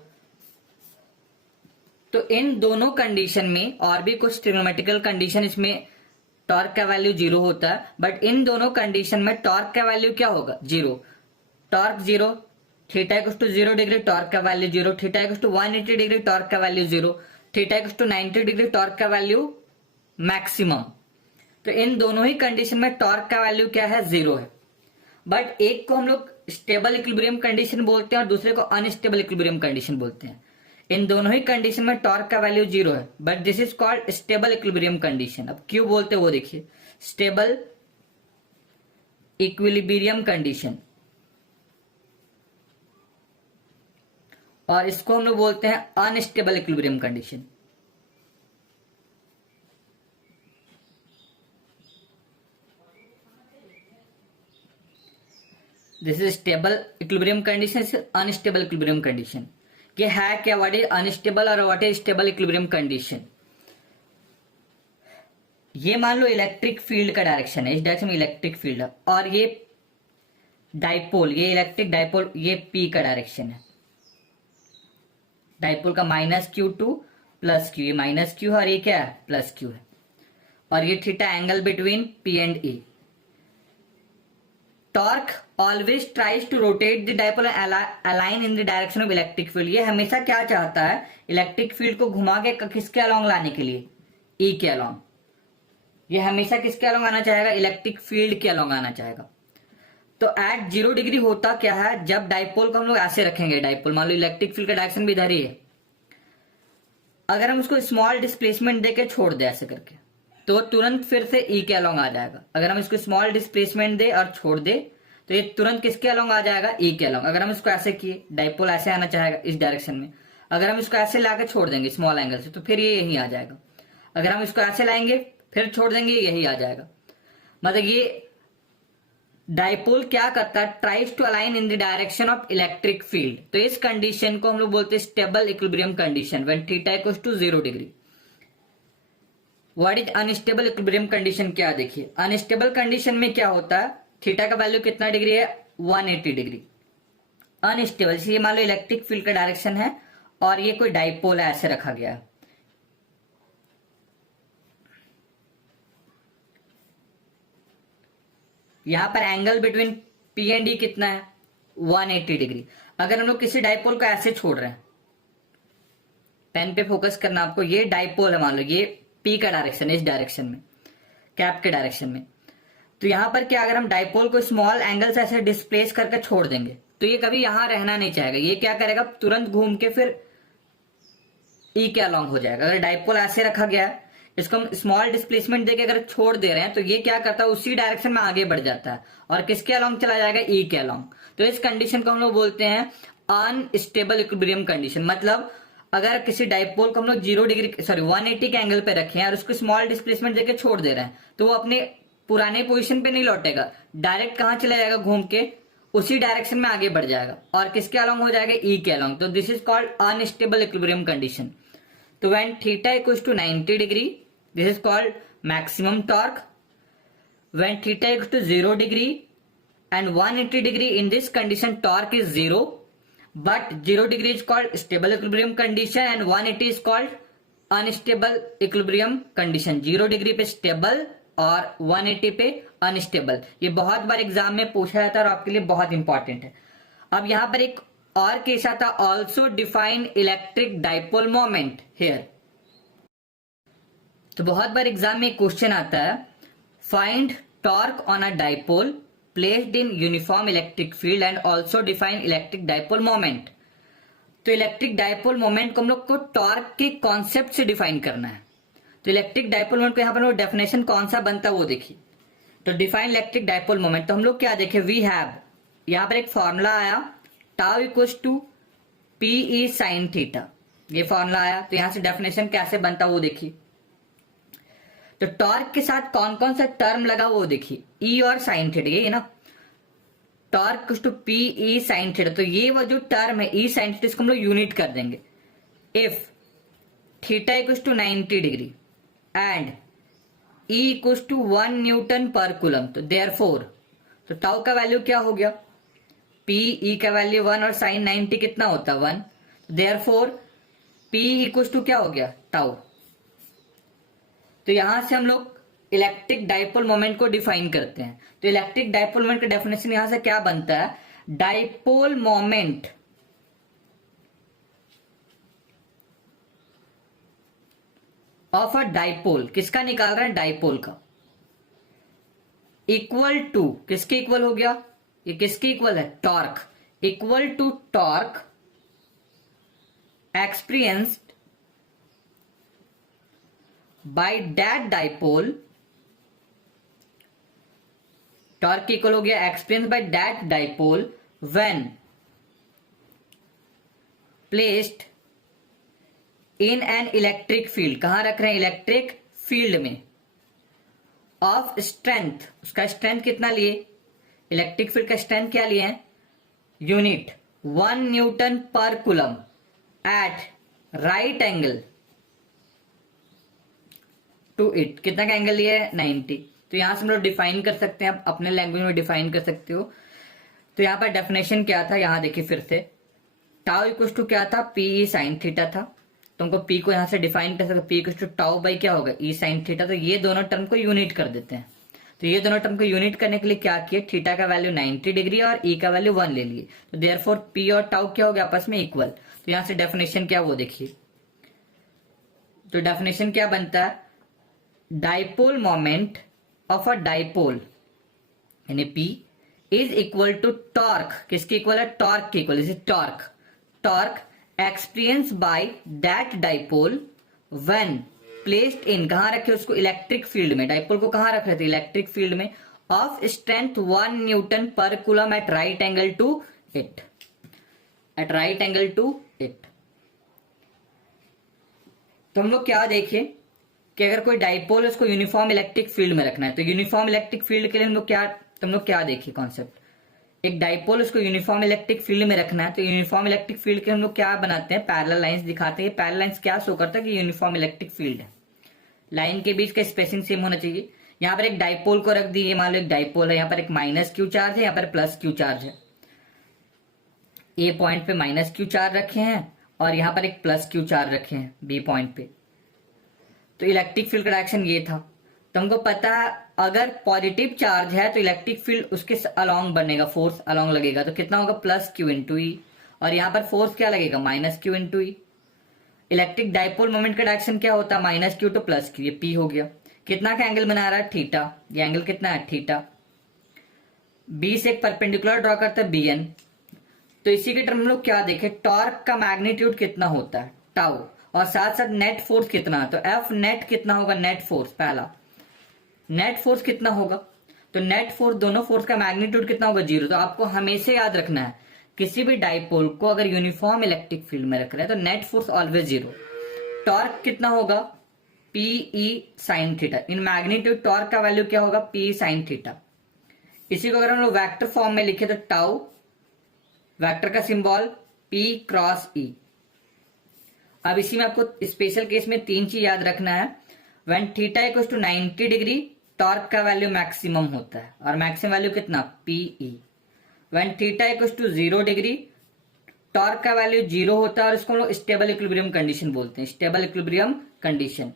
तो इन दोनों कंडीशन में और भी कुछ ट्रिग्नोमेट्रिकल कंडीशन इसमें टॉर्क का वैल्यू 0 होता है, बट इन दोनों कंडीशन में टॉर्क का वैल्यू क्या होगा 0। Torque 0, theta equals to 0 degree, torque का value 0, theta equals to 180 degree, torque का value 0, theta equals to 90 degree, torque का वैल्यू मैक्सिमम। तो इन दोनों ही कंडीशन में टॉर्क का वैल्यू क्या है 0 है। बट एक को हम लोग स्टेबल इक्विलिब्रियम कंडीशन बोलते हैं और दूसरे को अनस्टेबल इक्विलिब्रियम कंडीशन बोलते हैं। इन दोनों ही कंडीशन में टॉर्क का वैल्यू 0 है, but this is called stable equilibrium condition. अब क्यों बोलते हैं वो देखिए, स्टेबल इक्विलिब्रियम कंडीशन, और इसको हम लोग बोलते हैं unstable equilibrium condition. This is stable equilibrium condition, unstable equilibrium condition. ये है क्या, व्हाट इज अनस्टेबल और what is stable equilibrium condition. ये मान लो इलेक्ट्रिक फील्ड का डायरेक्शन है, इस डायरेक्शन में इलेक्ट्रिक फील्ड है, और ये डाइपोल, ये इलेक्ट्रिक डाइपोल, ये पी का डायरेक्शन है। डाइपोल का -q टू +q, ये -q है और ये क्या है +q है, और ये theta angle between p and e। Torque always tries to rotate the dipole align in the direction of electric field. ये हमेशा क्या चाहता है, इलेक्ट्रिक फील्ड को घुमा के किसके अलोंग लाने के लिए, ई के अलोंग। ये हमेशा किसके अलोंग आना चाहेगा, इलेक्ट्रिक फील्ड के अलोंग आना चाहेगा। तो एट 0 डिग्री होता क्या है, जब डाइपोल को हम लोग ऐसे रखेंगे, डाइपोल मान लो इलेक्ट्रिक फील्ड का डायरेक्शन भी इधर ही है, अगर हम उसको स्मॉल डिस्प्लेसमेंट देके छोड़ दे ऐसे करके, तो तुरंत फिर से ई के अलोंग आ जाएगा। अगर हम इसको स्मॉल डिस्प्लेसमेंट दे और छोड़ दे तो ये तुरंत किसके अलोंग आ जाएगा, ई के अलोंग। अगर हम इसको ऐसे किए, डाइपोल ऐसे आना चाहेगा इस डायरेक्शन में, अगर हम इसको ऐसे लाके छोड़ देंगे स्मॉल एंगल से, तो फिर ये यही आ जाएगा। अगर हम इसको ऐसे लाएंगे फिर छोड़ देंगे, यही आ जाएगा। मतलब ये डाइपोल क्या करता है, tries to align in the direction of electric field. तो इस कंडीशन को हम लोग बोलते हैं stable equilibrium condition when theta equals to 0 degree. What is unstable equilibrium condition, क्या देखिए, अनस्टेबल कंडीशन में क्या होता है, थीटा का वैल्यू कितना डिग्री है 180 डिग्री। अनस्टेबल, ये मान लो इलेक्ट्रिक फील्ड का डायरेक्शन है और ये कोई डाइपोल है, ऐसे रखा गया है। यहां पर angle between P and D कितना है 180 डिग्री। अगर हम लोग किसी डाइपोल को ऐसे छोड़ रहे हैं, पेन पे फोकस करना आपको, ये डाइपोल है मान लो, ये पी का डायरेक्शन है इस डायरेक्शन में, कैप के डायरेक्शन में। तो यहां पर क्या, अगर हम डाइपोल को स्मॉल एंगल से ऐसे डिस्प्लेस करके छोड़ देंगे तो ये कभी यहां रहना नहीं चाहेगा। ये क्या करेगा, तुरंत घूम के फिर ई के अलोंग हो जाएगा। अगर डाइपोल ऐसे रखा गया है, इसको हम स्मॉल डिस्प्लेसमेंट देके अगर छोड़ दे रहे हैं, तो ये क्या करता है, उसी डायरेक्शन में आगे बढ़ जाता है और किसके अलोंग चला जाएगा, ई के अलोंग। तो इस कंडीशन को हम लोग बोलते हैं अनस्टेबल इक्विलिब्रियम कंडीशन। मतलब अगर किसी डाइपोल को हम लोग 180 के एंगल पे रखे हैं और उसको स्मॉल डिस्प्लेसमेंट देके छोड़ दे रहे हैं, तो वो अपने पुराने पोजीशन पे नहीं लौटेगा, डायरेक्ट कहां चला जाएगा, घूम के उसी डायरेक्शन में आगे बढ़ जाएगा और किसके अलोंग हो जाएगा, ई के अलोंग। तो this is called unstable equilibrium condition. तो when theta equals to 90 degree, this is called maximum torque. When theta equals to 0 degree and 180 degree, in this condition torque is 0, but 0 degree is called stable equilibrium condition and 180 is called unstable equilibrium condition. 0 degree पे stable और 180 पे unstable. ये बहुत बार exam में पूछा जाता है और आपके लिए बहुत इंपॉर्टेंट है। अब यहां पर एक और केस आता, also define electric dipole moment here. तो बहुत बार एग्जाम में क्वेश्चन आता है, find torque on a dipole placed in uniform electric field and also define electric dipole moment. तो इलेक्ट्रिक डाइपोल मोमेंट को हम लोग को टॉर्क के कॉन्सेप्ट से डिफाइन करना है। तो इलेक्ट्रिक डाइपोल मोमेंट को यहाँ पर डेफिनेशन कौन सा बनता है वो देखिए। तो डिफाइन इलेक्ट्रिक डाइपोल मोमेंट, तो हम लोग क्या देखें, वी हैव, यहाँ पर एक फॉर्मूला आया, tau equals to P E sine theta, ये फॉर्मूला आया। तो यहां से डेफिनेशन कैसे बनता वो देखिए। तो टॉर्क के साथ कौन कौन सा टर्म लगा वो देखिए, ई और साइन थीटा, ये ना torque to P E sine theta. तो ये वो जो टर्म है ई साइन थीटा, इसको हम लोग यूनिट कर देंगे। If theta equals to 90 degree and E equals to 1 newton per coulomb, तो देयरफॉर तो टाउ का वैल्यू क्या हो गया, पी ई का वैल्यू 1 और साइन 90 कितना होता है 1, देयरफॉर पी इक्वल टू क्या हो गया टाउ। तो यहां से हम लोग इलेक्ट्रिक डाइपोल मोमेंट को डिफाइन करते हैं। तो इलेक्ट्रिक डाइपोल मोमेंट का डेफिनेशन यहां से क्या बनता है, dipole moment of a dipole, किसका निकाल रहे हैं, डाइपोल का, इक्वल टू, किसके इक्वल हो गया, ये किसके इक्वल है, torque, equal to torque experienced by that dipole, torque equal हो गया experience by that dipole when placed in an electric field, कहां रख रहे हैं, इलेक्ट्रिक फील्ड में, ऑफ स्ट्रेंथ, उसका स्ट्रेंथ कितना लिए, इलेक्ट्रिक फील्ड का स्ट्रेंथ क्या लिए हैं, unit 1 newton per coulomb at right angle to it, कितना का एंगल लिया है 90। तो यहां से हम लोग डिफाइन कर सकते हैं, आप अपने लैंग्वेज में डिफाइन कर सकते हो। तो यहां पर डेफिनेशन क्या था, यहां देखिए फिर से, टाउ इक्वल टू क्या था, पी ई साइन थीटा था, तो हमको पी को यहां से डिफाइन कर सकते, P equal to tau by क्या होगा, ई साइन थीटा। तो ये दोनों टर्म को यूनिट कर देते हैं। तो ये दोनों टर्म को यूनिट करने के लिए क्या किए, थीटा का वैल्यू 90 डिग्री और ई का वैल्यू 1 ले लिए। तो देयरफॉर पी और टाउ क्या हो गया, आपस में इक्वल। तो यहां से डेफिनेशन क्या वो देखिए, तो डेफिनेशन क्या बनता है, dipole moment of a dipole यानी P is equal to torque, किसके इक्वल है, टॉर्क के equal, torque, torque experience by that dipole when placed in, कहां रखे उसको, इलेक्ट्रिक फील्ड में, डाइपोल को कहां रख रहे थे, इलेक्ट्रिक फील्ड में, of strength 1 newton per coulomb at right angle to it, at right angle to it. तो हम लोग क्या देखें कि अगर कोई डाइपोल है उसको यूनिफॉर्म इलेक्ट्रिक फील्ड में रखना है, तो यूनिफॉर्म इलेक्ट्रिक फील्ड के लिए हम लोग क्या देखें कॉन्सेप्ट, एक डाइपोल उसको यूनिफॉर्म इलेक्ट्रिक फील्ड में रखना है। तो यूनिफॉर्म इलेक्ट्रिक फील्ड के हम लोग क्या बनाते हैं, पैरेलल लाइंस दिखाते हैं। पैरेलल लाइंस क्या शो करता है कि यूनिफॉर्म इलेक्ट्रिक फील्ड है, लाइन के बीच का स्पेसिंग सेम होना चाहिए। यहां पर एक डाइपोल को रख दी, मान लो एक डाइपोल है, यहाँ पर एक माइनस क्यू चार्ज है, यहाँ पर प्लस क्यू चार्ज है, ए पॉइंट पे माइनस क्यू चार्ज रखे हैं और यहाँ पर एक प्लस क्यू चार्ज रखे हैं बी पॉइंट पे। तो इलेक्ट्रिक फील्ड का डायरेक्शन ये था। तो हमको पता है अगर पॉजिटिव चार्ज है तो इलेक्ट्रिक फील्ड उसके अलोंग बनेगा, फोर्स अलोंग लगेगा, तो कितना होगा, प्लस क्यू इंटू ई, और यहाँ पर फोर्स क्या लगेगा, माइनस क्यू इंटू ई। इलेक्ट्रिक डाइपोल मोमेंट का डायरेक्शन क्या होता है, minus Q to plus Q, ये पी हो गया। कितना का एंगल बना रहा है, थीटा, ये एंगल कितना है, थीटा। बी से एक परपेंडिकुलर ड्रॉ करते हैं बी एन। तो इसी के टर्म में लोग क्या देखे, टॉर्क का मैग्नीट्यूड कितना होता है, टाउ, और साथ साथ नेट फोर्स कितना है, तो एफ नेट कितना होगा, नेट फोर्स, पहला नेट फोर्स कितना होगा, तो नेट फोर्स, दोनों फोर्स का मैग्नीट्यूड कितना होगा, 0। तो आपको हमेशा याद रखना है किसी भी डाइपोल को अगर यूनिफॉर्म इलेक्ट्रिक फील्ड में रख रहे हैं तो नेट फोर्स ऑलवेज 0। टॉर्क कितना होगा, PE sine theta, in magnitude torque का वैल्यू क्या होगा, पी साइन थीटा। इसी को अगर हम लोग वेक्टर फॉर्म में लिखे तो टाउ, वेक्टर का सिंबल पी क्रॉस ई। अब इसी में आपको स्पेशल केस में 3 चीज याद रखना है। When theta equals to 90 degree torque का वैल्यू मैक्सिमम होता है, और मैक्सिमम वैल्यू कितना, PE. When theta equals to 0 degree torque का वैल्यू 0 होता है, और इसको हम लोग स्टेबल इक्विलिब्रियम कंडीशन बोलते हैं, stable equilibrium condition.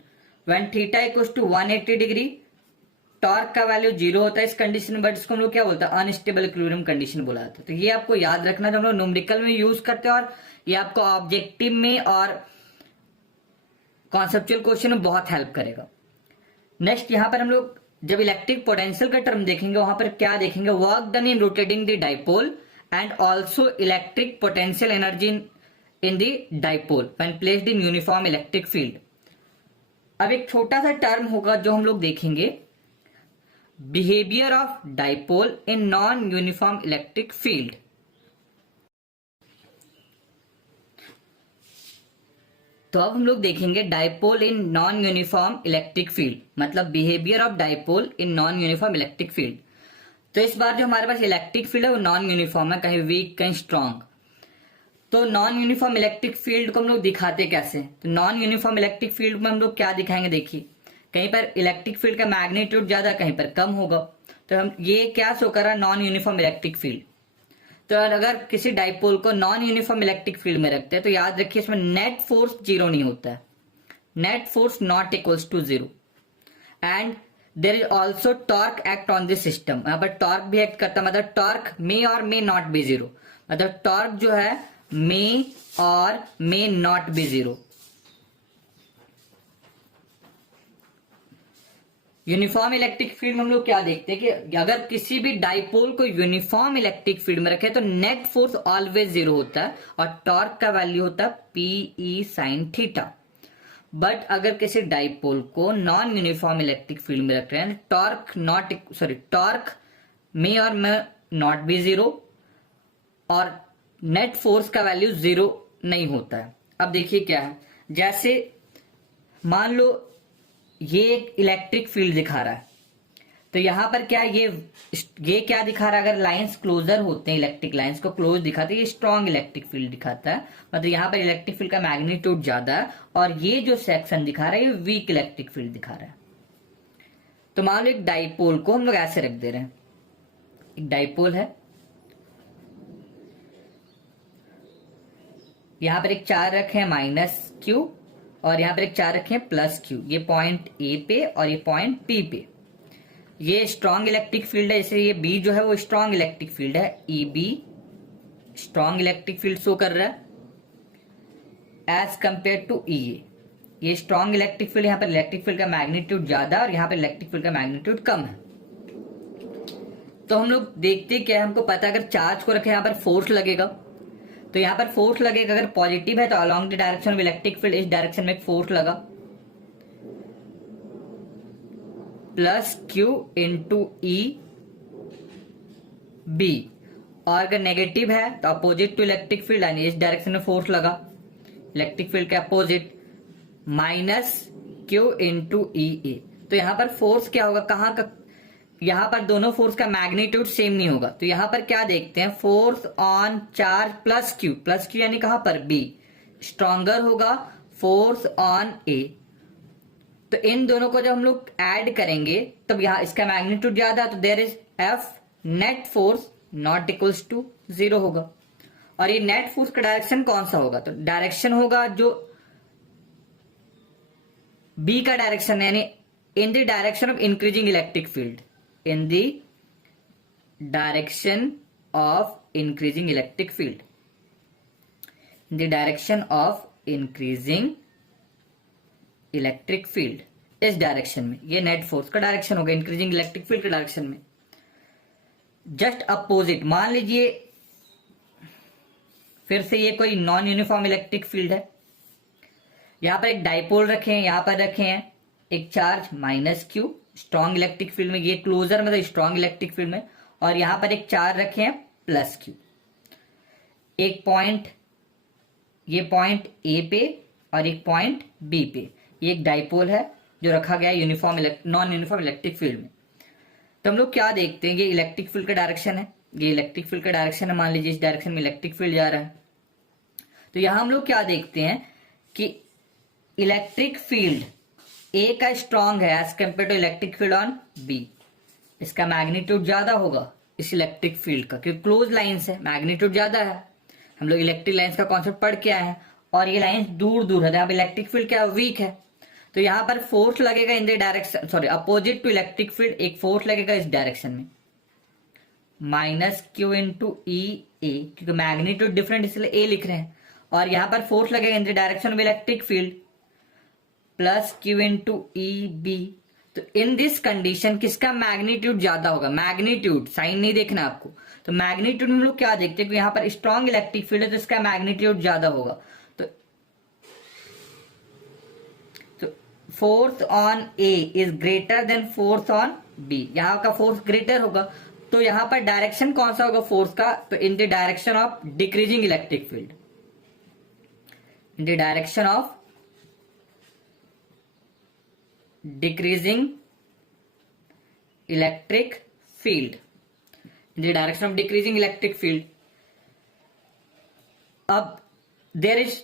When theta equals to 180 degree torque का वैल्यू 0 होता है इस कंडीशन में, बट इसको हम लोग क्या बोलते हैं, अनस्टेबल इक्विलिब्रियम कंडीशन बोला जाता है। तो ये आपको याद रखना, जो हम लोग न्यूमेरिकल में यूज करते हैं, और ये आपको ऑब्जेक्टिव में और कॉन्सेप्चुअल क्वेश्चन में बहुत हेल्प करेगा। नेक्स्ट यहां पर हम लोग जब इलेक्ट्रिक पोटेंशियल का टर्म देखेंगे, वहां पर क्या देखेंगे, work done in rotating the dipole and also electric potential energy in the dipole when placed in uniform electric field. अब एक छोटा सा टर्म होगा जो हम लोग देखेंगे, behaviour of dipole in non uniform electric field. तो अब हम लोग देखेंगे dipole in non uniform electric field, मतलब behaviour of dipole in non uniform electric field. तो इस बार जो हमारे पास इलेक्ट्रिक फील्ड है वो नॉन यूनिफॉर्म है, कहीं वीक कहीं स्ट्रांग। तो नॉन यूनिफॉर्म इलेक्ट्रिक फील्ड को हम लोग दिखाते कैसे, तो नॉन यूनिफॉर्म इलेक्ट्रिक फील्ड में हम लोग क्या दिखाएंगे, देखिए कहीं पर इलेक्ट्रिक फील्ड का मैग्नीट्यूड ज्यादा, कहीं पर कम होगा। तो हम ये क्या शो कर रहा है, नॉन यूनिफॉर्म इलेक्ट्रिक फील्ड। तो अगर किसी डाइपोल को नॉन यूनिफॉर्म इलेक्ट्रिक फील्ड में रखते हैं तो याद रखिए इसमें नेट फोर्स जीरो नहीं होता है, net force not equals to zero. And there is also torque act on this system, यहाँ पर टॉर्क भी एक्ट करता है, मतलब टॉर्क मे और मे नॉट बी जीरो, मतलब टॉर्क जो है मे और may not be zero. Uniform electric field में हम लोग क्या देखते हैं कि अगर किसी भी डाइपोल को यूनिफॉर्म इलेक्ट्रिक फील्ड में रखे तो नेट फोर्स ऑलवेज जीरो होता है और टॉर्क का वैल्यू होता है पीई साइन थीटा। बट अगर किसी डाइपोल को नॉन यूनिफॉर्म इलेक्ट्रिक फील्ड में रख रहे हैं टॉर्क मे और मे नॉट बी जीरो और नेट फोर्स का वैल्यू जीरो नहीं होता है। अब देखिए क्या है, जैसे मान लो ये एक इलेक्ट्रिक फील्ड दिखा रहा है, तो यहां पर क्या ये क्या दिखा रहा है, अगर लाइंस क्लोजर होते हैं, इलेक्ट्रिक लाइंस को क्लोज दिखाते हैं, ये स्ट्रॉन्ग इलेक्ट्रिक फील्ड दिखाता है, मतलब यहां पर इलेक्ट्रिक फील्ड का मैग्नीट्यूड ज्यादा है, और ये जो सेक्शन दिखा रहा है ये वीक इलेक्ट्रिक फील्ड दिखा रहा है। तो मान लो एक डाइपोल को हम लोग ऐसे रख दे रहे हैं, एक डाइपोल है, यहां पर एक चार्ज रखे हैं माइनस क्यू और यहां पर एक चार्ज रखे हैं प्लस क्यू, ये पॉइंट ए पे और ये पॉइंट पी पे। ये स्ट्रॉन्ग इलेक्ट्रिक फील्ड है, जैसे ये बी जो है वो स्ट्रॉन्ग इलेक्ट्रिक फील्ड है, E be strong electric field show कर रहा है एज कंपेयर टू ई ए। ये स्ट्रॉन्ग इलेक्ट्रिक फील्ड, यहां पर इलेक्ट्रिक फील्ड का मैग्नीट्यूड ज्यादा और यहां पर इलेक्ट्रिक फील्ड का मैग्नीट्यूड कम है। तो हम लोग देखते क्या है, हमको पता है अगर चार्ज को रखे यहां पर फोर्स लगेगा, तो यहां पर फोर्स लगेगा, अगर पॉजिटिव है तो along the direction of electric field इस डायरेक्शन में एक फोर्स लगा plus Q into E B, और अगर नेगेटिव है तो अपोजिट टू इलेक्ट्रिक फील्ड यानी इस डायरेक्शन में फोर्स लगा इलेक्ट्रिक फील्ड के opposite minus Q into E ए। तो यहां पर फोर्स क्या होगा, कहां का, यहां पर दोनों फोर्स का मैग्नीट्यूड सेम नहीं होगा, तो यहां पर क्या देखते हैं, force on charge plus Q यानी कहां पर बी स्ट्रॉन्गर होगा फोर्स ऑन ए। तो इन दोनों को जब हम लोग ऐड करेंगे तब यहां इसका मैग्नीट्यूड ज्यादा, तो there is F net force not equals to zero होगा। और ये नेट फोर्स का डायरेक्शन कौन सा होगा, तो डायरेक्शन होगा जो बी का डायरेक्शन यानी इन the direction of increasing electric field, in the direction of increasing electric field, in the direction of increasing electric field, इस डायरेक्शन में ये नेट फोर्स का डायरेक्शन होगा इंक्रीजिंग इलेक्ट्रिक फील्ड के डायरेक्शन में। जस्ट अपोजिट मान लीजिए फिर से ये कोई नॉन यूनिफॉर्म इलेक्ट्रिक फील्ड है, यहां पर एक डाइपोल रखे हैं, यहां पर रखे हैं एक charge minus Q strong electric field में, ये क्लोजर मतलब स्ट्रॉन्ग इलेक्ट्रिक फील्ड में, और यहां पर एक चार्ज रखे हैं प्लस क्यू, एक पॉइंट ये पॉइंट ए पे और एक पॉइंट बी पे, ये एक डाइपोल है जो रखा गया uniform non uniform electric field में। तो हम लोग क्या देखते हैं, ये इलेक्ट्रिक फील्ड का डायरेक्शन है, ये इलेक्ट्रिक फील्ड का डायरेक्शन है, मान लीजिए इस डायरेक्शन में इलेक्ट्रिक फील्ड जा रहा है। तो यहां हम लोग क्या देखते हैं कि इलेक्ट्रिक फील्ड ए का स्ट्रॉन्ग है as compare to electric field on B, इसका मैग्नीट्यूड ज्यादा होगा इस इलेक्ट्रिक फील्ड का, क्योंकि क्लोज लाइंस है मैग्नीट्यूड ज्यादा है। हम लोग इलेक्ट्रिक लाइंस का कॉन्सेप्ट पढ़ के आए हैं, और ये लाइंस दूर दूर है, जहां पर इलेक्ट्रिक फील्ड क्या वीक है, तो यहां पर फोर्स लगेगा in the direction opposite to electric field, एक फोर्स लगेगा इस डायरेक्शन में minus Q into E A, क्योंकि मैग्नीट्यूड डिफरेंट इसलिए ए लिख रहे हैं, और यहां पर फोर्स लगेगा in the direction of electric field plus Q into E B. तो इन दिस कंडीशन किसका मैग्नीट्यूड ज्यादा होगा, मैग्नीट्यूड साइन नहीं देखना आपको, तो मैग्नीट्यूड हम लोग क्या देखते हैं कि यहां पर स्ट्रॉन्ग इलेक्ट्रिक फील्ड है तो इसका मैग्नीट्यूड ज्यादा होगा, तो force on A is greater than force on B, यहां का फोर्स ग्रेटर होगा, तो यहां पर डायरेक्शन कौन सा होगा फोर्स का, तो इन the direction of decreasing electric field, in the direction of decreasing electric field, in the direction of decreasing electric field. अब there is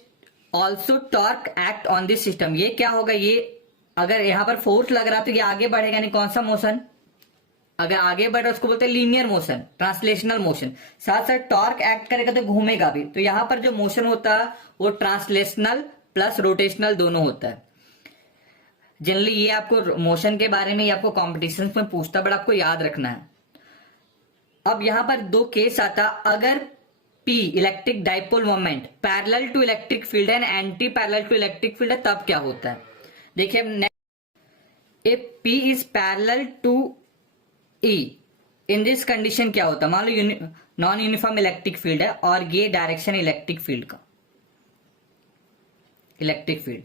also torque act on this system, ये क्या होगा, ये अगर यहां पर फोर्स लग रहा तो ये आगे बढ़ेगा, यानी कौन सा मोशन, अगर आगे बढ़ रहा है उसको बोलते हैं लीनियर मोशन, ट्रांसलेशनल मोशन। साथ साथ टॉर्क एक्ट करेगा तो घूमेगा भी। तो यहां पर जो मोशन होता है वो ट्रांसलेशनल प्लस रोटेशनल दोनों होता है। जनरली ये आपको मोशन के बारे में ये आपको कॉम्पिटिशन में पूछता, बट आपको याद रखना है। अब यहां पर दो केस आता, अगर P electric dipole moment parallel to electric field है, anti parallel to electric field है, तब क्या होता है। देखिए, if P is parallel to E, in this condition क्या होता है, मान लो नॉन यूनिफॉर्म इलेक्ट्रिक फील्ड है और ये डायरेक्शन इलेक्ट्रिक फील्ड का, इलेक्ट्रिक फील्ड।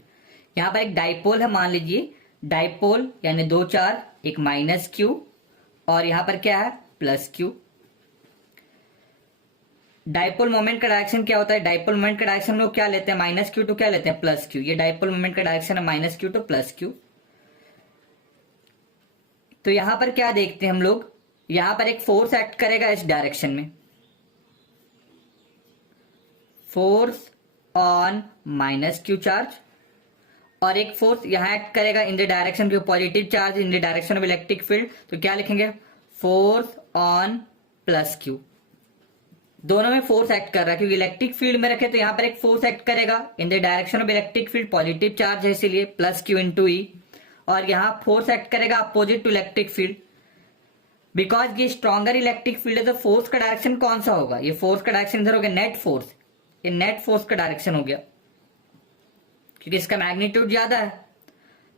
यहां पर एक डाइपोल है, मान लीजिए डाइपोल यानी दो चार्ज, एक माइनस क्यू और यहां पर क्या है प्लस क्यू। डाइपोल मोमेंट का डायरेक्शन क्या होता है, डाइपोल मोमेंट का डायरेक्शन हम लोग क्या लेते हैं, माइनस क्यू टू क्या लेते हैं प्लस क्यू। ये डाइपोल मोमेंट का डायरेक्शन है minus Q to plus Q. तो यहां पर क्या देखते हैं हम लोग, यहां पर एक फोर्स एक्ट करेगा इस डायरेक्शन में, force on minus Q charge, और एक फोर्स यहां एक्ट करेगा in the direction of positive charge in the direction of electric field. तो क्या लिखेंगे, फोर्स ऑन प्लस क्यू। दोनों में फोर्स एक्ट कर रहा है, क्योंकि इलेक्ट्रिक फील्ड में रखे तो यहां पर एक फोर्स एक्ट करेगा in the direction of electric field, positive charge है इसीलिए प्लस क्यू इंटू ई, और यहां फोर्स एक्ट करेगा opposite to electric field. Because ये स्ट्रॉन्गर इलेक्ट्रिक फील्ड है तो फोर्स का डायरेक्शन कौन सा होगा, ये फोर्स का डायरेक्शन इधर हो गया नेट फोर्स, ये नेट फोर्स का डायरेक्शन हो गया क्योंकि इसका मैग्नीट्यूड ज्यादा है।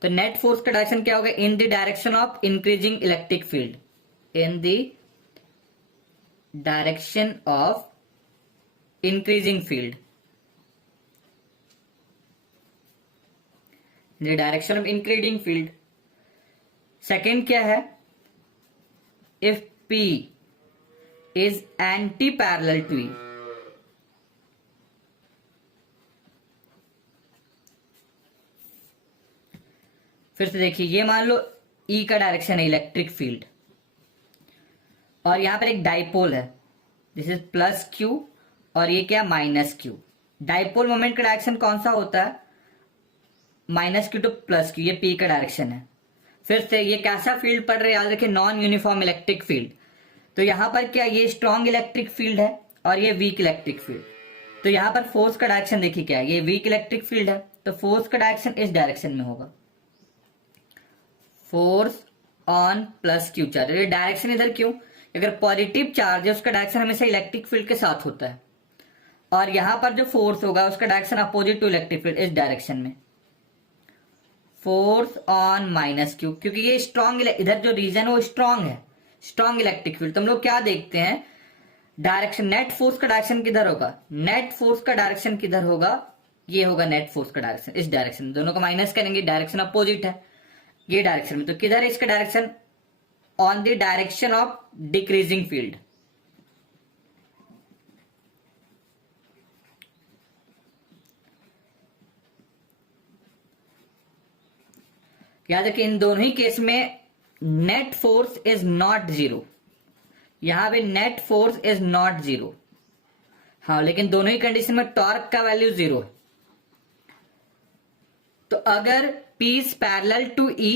तो नेट फोर्स का डायरेक्शन क्या होगा, इन the direction of increasing electric field, in the direction of increasing field, in the direction of increasing field. Second क्या है, if P is anti-parallel to E, फिर से देखिए, ये मान लो E का डायरेक्शन है इलेक्ट्रिक फील्ड और यहां पर एक डाइपोल है, दिस इज प्लस क्यू और ये क्या माइनस क्यू। डाइपोल मोमेंट का डायरेक्शन कौन सा होता है, minus Q to plus Q, ये P का डायरेक्शन है। फिर से ये कैसा फील्ड पढ़ रहे हैं, याद रखिए नॉन यूनिफॉर्म इलेक्ट्रिक फील्ड। तो यहां पर क्या, ये स्ट्रॉन्ग इलेक्ट्रिक फील्ड है और ये वीक इलेक्ट्रिक फील्ड। तो यहां पर फोर्स का डायरेक्शन देखिए क्या है, ये वीक इलेक्ट्रिक फील्ड है तो फोर्स का डायरेक्शन इस डायरेक्शन में होगा, force on plus Q charge. ये डायरेक्शन इधर क्यों, अगर पॉजिटिव चार्ज है उसका डायरेक्शन हमेशा इलेक्ट्रिक फील्ड के साथ होता है, और यहां पर जो फोर्स होगा उसका direction opposite to electric field, इस डायरेक्शन में फोर्स ऑन माइनस क्यू, क्योंकि ये स्ट्रॉन्ग, इधर जो रीजन है वो स्ट्रॉन्ग है, स्ट्रॉन्ग इलेक्ट्रिक फील्ड। तो हम लोग क्या देखते हैं, डायरेक्शन नेट फोर्स का डायरेक्शन किधर होगा, नेट फोर्स का डायरेक्शन किधर होगा, ये होगा नेट फोर्स का डायरेक्शन इस डायरेक्शन में। दोनों को माइनस करेंगे, डायरेक्शन अपोजिट है ये डायरेक्शन में, तो किधर है इसका direction, on the direction of decreasing field. याद रखिए इन दोनों ही केस में net force is not zero, यहां पे net force is not zero. हाँ, लेकिन दोनों ही कंडीशन में टॉर्क का वैल्यू जीरो है। तो अगर P is parallel to E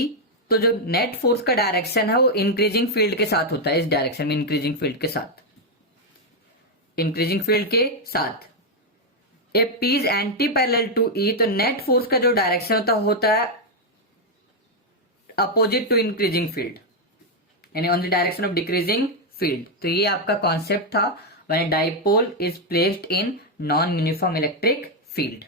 तो जो नेट फोर्स का डायरेक्शन है वो इंक्रीजिंग फील्ड के साथ होता है, इस डायरेक्शन में इंक्रीजिंग फील्ड के साथ, इंक्रीजिंग फील्ड के साथ। if P is anti parallel to E तो नेट फोर्स का जो डायरेक्शन होता है अपोजिट टू इंक्रीजिंग फील्ड, यानी on the direction of decreasing field. तो ये आपका कॉन्सेप्ट था when dipole is placed in non uniform electric field.